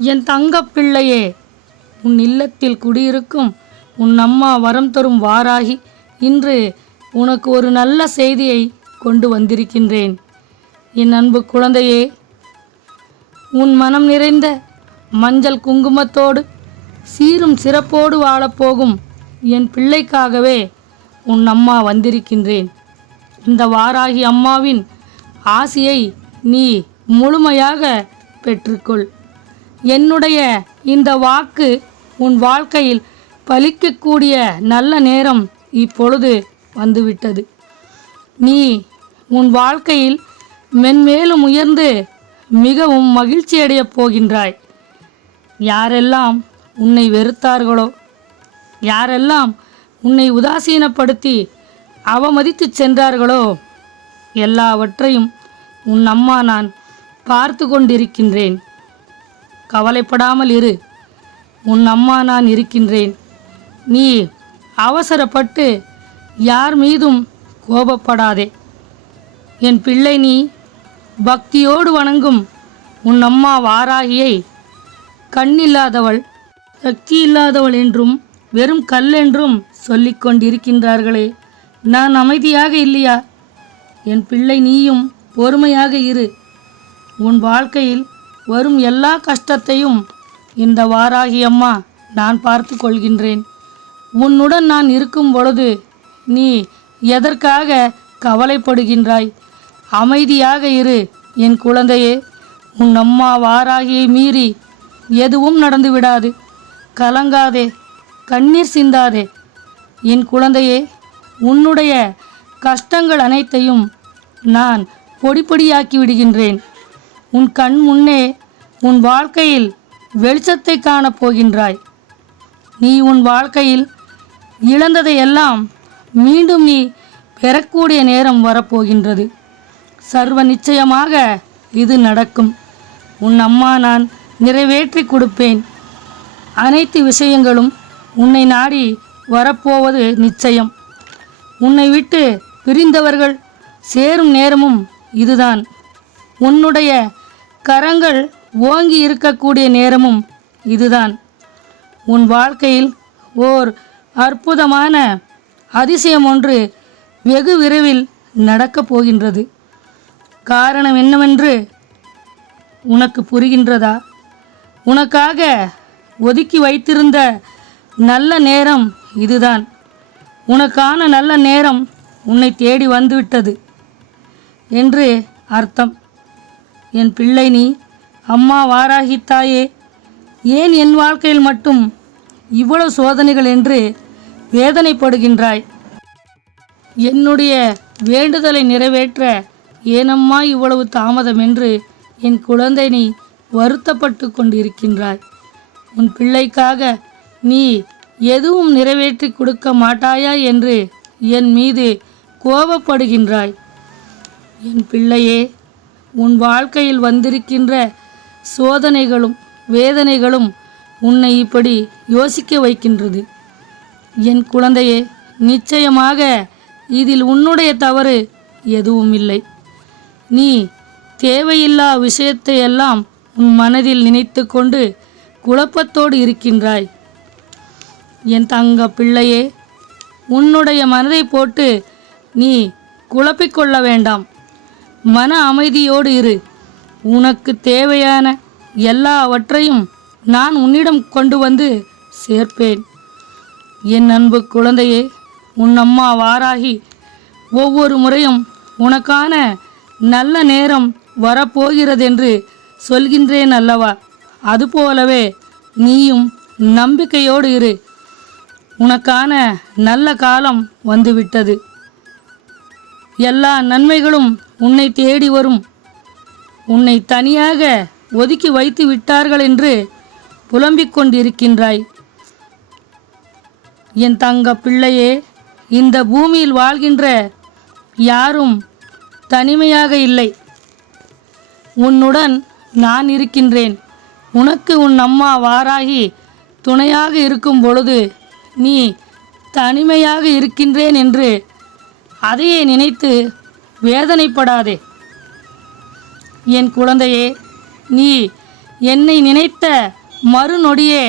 என் தங்கப் பிள்ளையே, உன் இல்லத்தில் குடியிருக்கும் உன் அம்மா வரம் தரும் வாராகி இன்று உனக்கு ஒரு நல்ல செய்தியை கொண்டு வந்திருக்கின்றேன். என் அன்பு குழந்தையே, உன் மனம் நிறைந்த மஞ்சள் குங்குமத்தோடு சீரும் சிறப்போடு வாழப்போகும் என் பிள்ளைக்காகவே உன் அம்மா வந்திருக்கின்றேன். இந்த வாராகி அம்மாவின் ஆசியை நீ முழுமையாக பெற்றுக்கொள். என்னுடைய இந்த வாக்கு உன் வாழ்க்கையில் பலிக்கக்கூடிய நல்ல நேரம் இப்பொழுது வந்துவிட்டது. நீ உன் வாழ்க்கையில் மென்மேலும் உயர்ந்து மிகவும் மகிழ்ச்சியடையப் போகின்றாய். யாரெல்லாம் உன்னை வெறுத்தார்களோ, யாரெல்லாம் உன்னை உதாசீனப்படுத்தி அவமதித்து சென்றார்களோ, எல்லாவற்றையும் உன் அம்மா நான் பார்த்து கொண்டிருக்கின்றேன். கவலைப்படாமல் இரு, உன் அம்மா நான் இருக்கின்றேன். நீ அவசரப்பட்டு யார் மீதும் கோபப்படாதே. என் பிள்ளை, நீ பக்தியோடு வணங்கும் உன் அம்மா வாராகியை கண்ணில்லாதவள், சக்தி இல்லாதவள் என்றும் வெறும் கல் என்றும் சொல்லிக் கொண்டிருக்கின்றார்களே, நான் அமைதியாக இல்லையா? என் பிள்ளை, நீயும் பொறுமையாக இரு. உன் வாழ்க்கையில் வரும் எல்லா கஷ்டத்தையும் இந்த வாராகி அம்மா நான் பார்த்து கொள்கின்றேன். உன்னுடன் நான் இருக்கும் பொழுது நீ எதற்காக கவலைப்படுகின்றாய்? அமைதியாக இரு என் குழந்தையே. உன் அம்மா வாராகியை மீறி எதுவும் நடந்து விடாது. கலங்காதே, கண்ணீர் சிந்தாதே என் குழந்தையே. உன்னுடைய கஷ்டங்கள் அனைத்தையும் நான் பொடிப்பொடியாக்கி விடுகின்றேன். உன் கண் முன்னே உன் வாழ்க்கையில் வெளிச்சத்தை காணப் போகின்றாய். நீ உன் வாழ்க்கையில் இழந்ததையெல்லாம் மீண்டும் நீ பெறக்கூடிய நேரம் வரப்போகின்றது. சர்வ நிச்சயமாக இது நடக்கும். உன் அம்மா நான் நிறைவேற்றி கொடுப்பேன். அனைத்து விஷயங்களும் உன்னை நாடி வரப்போவது நிச்சயம். உன்னை விட்டு பிரிந்தவர்கள் சேரும் நேரமும் இதுதான். உன்னுடைய கரங்கள் ஓங்கி இருக்கக்கூடிய நேரமும் இதுதான். உன் வாழ்க்கையில் ஓர் அற்புதமான அதிசயம் ஒன்று வெகு விரைவில் நடக்கப் போகின்றது. காரணம் என்னவென்று உனக்கு புரிகின்றதா? உனக்காக ஒதுக்கி வைத்திருந்த நல்ல நேரம் இதுதான். உனக்கான நல்ல நேரம் உன்னை தேடி வந்துவிட்டது என்று அர்த்தம். என் பிள்ளை, நீ அம்மா வாராகி தாயே, ஏன் என் வாழ்க்கையில் மட்டும் இவ்வளவு சோதனைகள் என்று வேதனைப்படுகின்றாய்? என்னுடைய வேண்டுதலை நிறைவேற்ற ஏனம்மா இவ்வளவு தாமதம் என்று என் குழந்தை நீ வருத்தப்பட்டு கொண்டிருக்கின்றாய். உன் பிள்ளைக்காக நீ எதுவும் நிறைவேற்றி கொடுக்க மாட்டாயா என்று என் மீது கோபப்படுகின்றாய். என் பிள்ளையே, உன் வாழ்க்கையில் வந்திருக்கின்ற சோதனைகளும் வேதனைகளும் உன்னை இப்படி யோசிக்க வைக்கின்றது. என் குழந்தையே, நிச்சயமாக இதில் உன்னுடைய தவறு எதுவும் இல்லை. நீ தேவையில்லா விஷயத்தை எல்லாம் உன் மனதில் நினைத்து கொண்டு குழப்பத்தோடு இருக்கின்றாய். என் தங்க பிள்ளையே, உன்னுடைய மனதை போட்டு நீ குழப்பிக்கொள்ள வேண்டாம். மன அமைதியோடு இரு. உனக்கு தேவையான எல்லாவற்றையும் நான் உன்னிடம் கொண்டு வந்து சேர்ப்பேன். என் அன்பு குழந்தையே, உன் அம்மா வாராகி ஒவ்வொரு முறையும் உனக்கான நல்ல நேரம் வரப்போகிறதென்று சொல்கின்றேன் அல்லவா? அதுபோலவே நீயும் நம்பிக்கையோடு இரு. உனக்கான நல்ல காலம் வந்துவிட்டது. எல்லா நன்மைகளும் உன்னை தேடி வரும். உன்னை தனியாக ஒதுக்கி வைத்து விட்டார்கள் என்று புலம்பிக் கொண்டிருக்கின்றாய். என் தங்க பிள்ளையே, இந்த பூமியில் வாழ்கின்ற யாரும் தனிமையாக இல்லை. உன்னுடன் நான் இருக்கின்றேன். உனக்கு உன் அம்மா வாராகி துணையாக இருக்கும் பொழுது நீ தனிமையாக இருக்கின்றேன் என்று அதையே நினைத்து வேதனைப்படாதே. என் குழந்தையே, நீ என்னை நினைத்த மறுநொடியே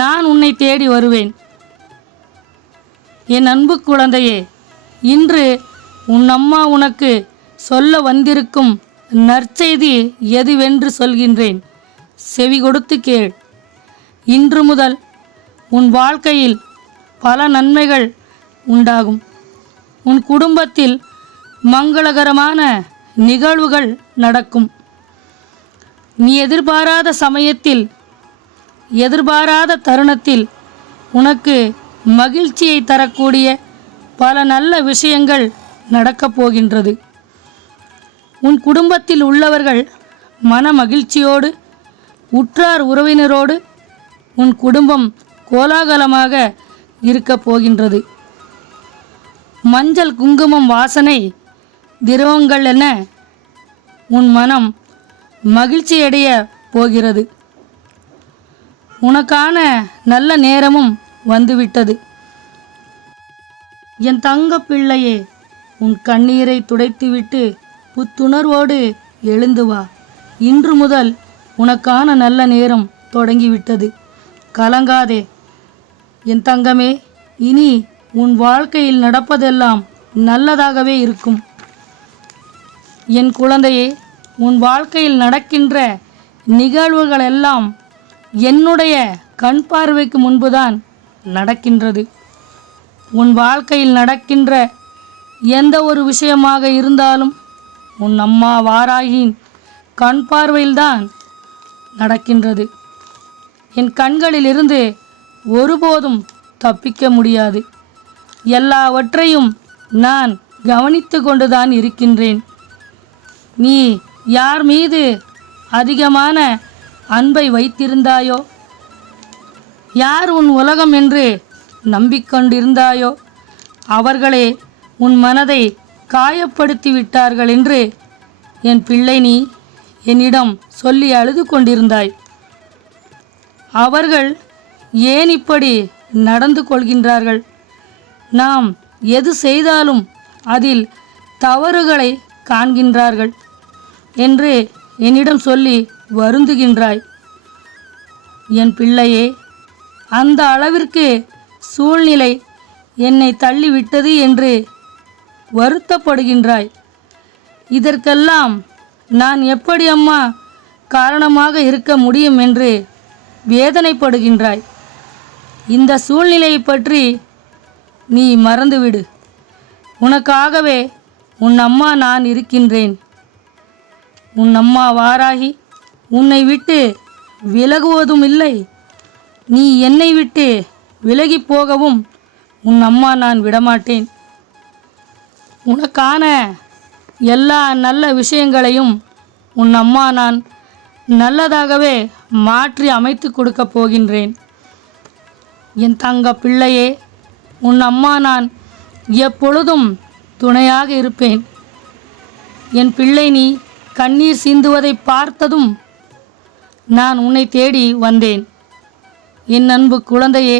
நான் உன்னை தேடி வருவேன். என் அன்பு குழந்தையே, இன்று உன் அம்மா உனக்கு சொல்ல வந்திருக்கும் நற்செய்தி எதுவென்று சொல்கின்றேன். செவி கொடுத்து கேள். இன்று முதல் உன் வாழ்க்கையில் பல நன்மைகள் உண்டாகும். உன் குடும்பத்தில் மங்களகரமான நிகழ்வுகள் நடக்கும். நீ எதிர்பாராத சமயத்தில், எதிர்பாராத தருணத்தில் உனக்கு மகிழ்ச்சியை தரக்கூடிய பல நல்ல விஷயங்கள் நடக்கப் போகின்றது. உன் குடும்பத்தில் உள்ளவர்கள் மன மகிழ்ச்சியோடு, உற்றார் உறவினரோடு உன் குடும்பம் கோலாகலமாக இருக்கப் போகின்றது. மஞ்சள் குங்குமம் வாசனை திரவங்கள் என உன் மனம் மகிழ்ச்சியடைய போகிறது. உனக்கான நல்ல நேரமும் வந்துவிட்டது. என் தங்க பிள்ளையே, உன் கண்ணீரை துடைத்துவிட்டு புத்துணர்வோடு எழுந்து வா. இன்று முதல் உனக்கான நல்ல நேரம் தொடங்கிவிட்டது. கலங்காதே என் தங்கமே. இனி உன் வாழ்க்கையில் நடப்பதெல்லாம் நல்லதாகவே இருக்கும். என் குழந்தையே, உன் வாழ்க்கையில் நடக்கின்ற நிகழ்வுகளெல்லாம் என்னுடைய கண் பார்வைக்கு முன்புதான் நடக்கின்றது. உன் வாழ்க்கையில் நடக்கின்ற எந்த ஒரு விஷயமாக இருந்தாலும் உன் அம்மா வாராகியின் கண் பார்வையில்தான் நடக்கின்றது. என் கண்களிலிருந்து ஒருபோதும் தப்பிக்க முடியாது. எல்லாவற்றையும் நான் கவனித்து கொண்டுதான் இருக்கின்றேன். நீ யார் மீது அதிகமான அன்பை வைத்திருந்தாயோ, யார் உன் உலகம் என்று நம்பிக்கொண்டிருந்தாயோ அவர்களே உன் மனதை காயப்படுத்தி விட்டார்கள் என்று என் பிள்ளை நீ என்னிடம் சொல்லி அழுது கொண்டிருந்தாய். அவர்கள் ஏன் இப்படி நடந்து கொள்கின்றார்கள்? நாம் எது செய்தாலும் அதில் தவறுகளை காண்கின்றார்கள் என்று என்னிடம் சொல்லி வருந்துகின்றாய். என் பிள்ளையே, அந்த அளவிற்கு சூழ்நிலை என்னை தள்ளிவிட்டது என்று வருத்தப்படுகின்றாய். இதற்கெல்லாம் நான் எப்படி அம்மா காரணமாக இருக்க முடியும் என்று வேதனைப்படுகின்றாய். இந்த சூழ்நிலையை பற்றி நீ மறந்துவிடு. உனக்காகவே உன் அம்மா நான் இருக்கின்றேன். உன் அம்மா வாராகி உன்னை விட்டு விலகுவதும் இல்லை. நீ என்னை விட்டு விலகி போகவும் உன் அம்மா நான் விடமாட்டேன். உனக்கான எல்லா நல்ல விஷயங்களையும் உன் அம்மா நான் நல்லதாகவே மாற்றி அமைத்து கொடுக்க போகின்றேன். என் தங்க பிள்ளையே, உன் அம்மா நான் எப்பொழுதும் துணையாக இருப்பேன். என் பிள்ளை நீ கண்ணீர் சிந்துவதை பார்த்ததும் நான் உன்னை தேடி வந்தேன். என் அன்பு குழந்தையே,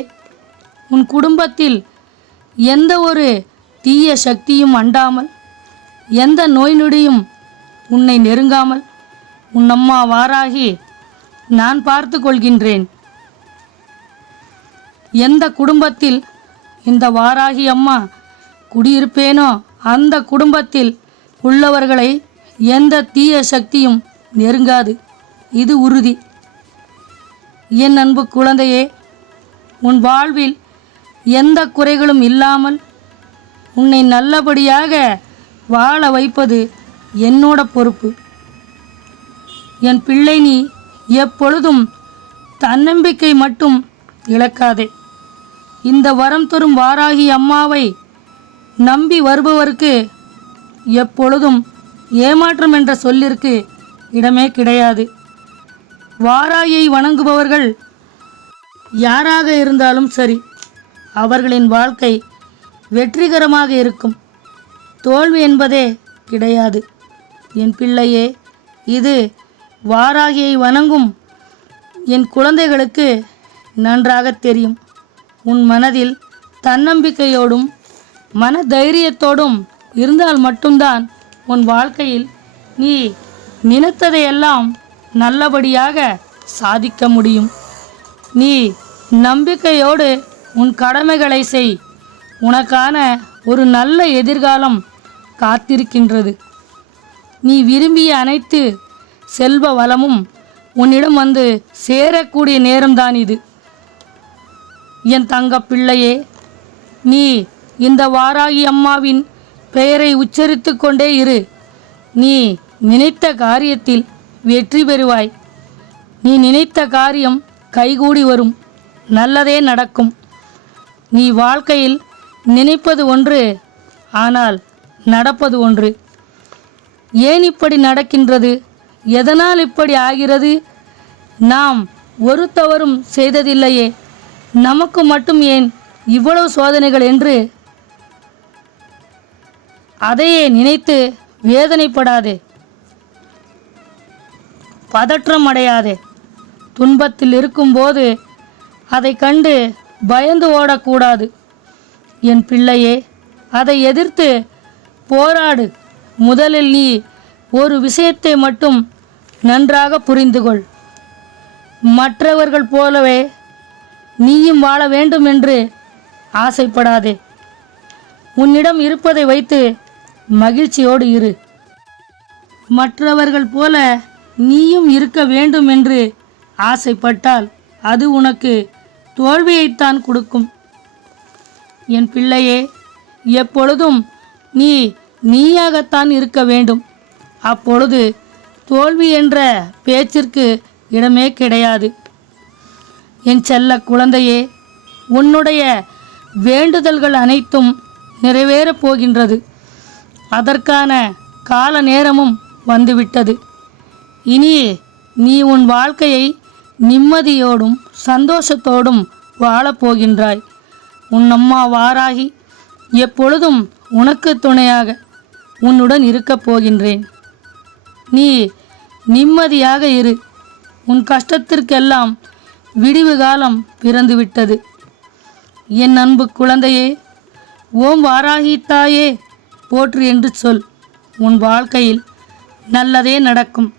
உன் குடும்பத்தில் எந்த ஒரு தீய சக்தியும் அண்டாமல், எந்த நோய் நொடியும் உன்னை நெருங்காமல் உன் அம்மா வாராகி நான் பார்த்து கொள்கின்றேன். எந்த குடும்பத்தில் இந்த வாராகி அம்மா குடியிருப்பேனோ அந்த குடும்பத்தில் உள்ளவர்களை எந்த தீய சக்தியும் நெருங்காது. இது உறுதி. என் அன்பு குழந்தையே, உன் வாழ்வில் எந்த குறைகளும் இல்லாமல் உன்னை நல்லபடியாக வாழ வைப்பது என்னோட பொறுப்பு. என் பிள்ளை நீ எப்பொழுதும் தன்னம்பிக்கை மட்டும் இழக்காதே. இந்த வரம் தரும் வாராகி அம்மாவை நம்பி வருபவருக்கு எப்பொழுதும் ஏமாற்றம் என்ற சொல்லிற்கு இடமே கிடையாது. வாராகியை வணங்குபவர்கள் யாராக இருந்தாலும் சரி, அவர்களின் வாழ்க்கை வெற்றிகரமாக இருக்கும். தோல்வி என்பதே கிடையாது. என் பிள்ளையே, இது வாராகியை வணங்கும் என் குழந்தைகளுக்கு நன்றாக தெரியும். உன் மனதில் தன்னம்பிக்கையோடும் மன தைரியத்தோடும் இருந்தால் மட்டும்தான் உன் வாழ்க்கையில் நீ நினைத்ததையெல்லாம் நல்லபடியாக சாதிக்க முடியும். நீ நம்பிக்கையோடு உன் கடமைகளை செய். உனக்கான ஒரு நல்ல எதிர்காலம் காத்திருக்கின்றது. நீ விரும்பிய அனைத்து செல்வ வளமும் உன்னிடம் வந்து சேரக்கூடிய நேரம்தான் இது. என் தங்க பிள்ளையே, நீ இந்த வாராகி அம்மாவின் பெயரை உச்சரித்து கொண்டே இரு. நீ நினைத்த காரியத்தில் வெற்றி பெறுவாய். நீ நினைத்த காரியம் கைகூடி வரும். நல்லதே நடக்கும். நீ வாழ்க்கையில் நினைப்பது ஒன்று, ஆனால் நடப்பது ஒன்று. ஏன் இப்படி நடக்கின்றது? எதனால் இப்படி ஆகிறது? நாம் ஒரு தவறும் செய்ததில்லையே, நமக்கு மட்டும் ஏன் இவ்வளவு சோதனைகள் என்று அதையே நினைத்து வேதனைப்படாதே, பதற்றம் அடையாதே. துன்பத்தில் இருக்கும்போது அதை கண்டு பயந்து ஓடக்கூடாது. என் பிள்ளையே, அதை எதிர்த்து போராடு. முதலில் நீ ஒரு விஷயத்தை மட்டும் நன்றாக புரிந்துகொள். மற்றவர்கள் போலவே நீயும் வாழ வேண்டும் என்று ஆசைப்படாதே. உன்னிடம் இருப்பதை வைத்து மகிழ்ச்சியோடு இரு. மற்றவர்கள் போல நீயும் இருக்க வேண்டும் என்று ஆசைப்பட்டால் அது உனக்கு தோல்வியைத்தான் கொடுக்கும். என் பிள்ளையே, எப்பொழுதும் நீ நீயாகத்தான் இருக்க வேண்டும். அப்பொழுது தோல்வி என்ற பேச்சிற்கு இடமே கிடையாது. என் செல்ல குழந்தையே, உன்னுடைய வேண்டுதல்கள் அனைத்தும் நிறைவேறப் போகின்றது. அதற்கான கால நேரமும் வந்துவிட்டது. இனி நீ உன் வாழ்க்கையை நிம்மதியோடும் சந்தோஷத்தோடும் வாழப்போகின்றாய். உன் அம்மா வாராகி எப்பொழுதும் உனக்கு துணையாக உன்னுடன் இருக்கப் போகின்றேன். நீ நிம்மதியாக இரு. உன் கஷ்டத்திற்கெல்லாம் விடிவு காலம் பிறந்துவிட்டது. என் அன்பு குழந்தையே, ஓம் வாராகி தாயே போற்று என்று சொல். உன் வாழ்க்கையில் நல்லதே நடக்கும்.